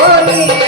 बोली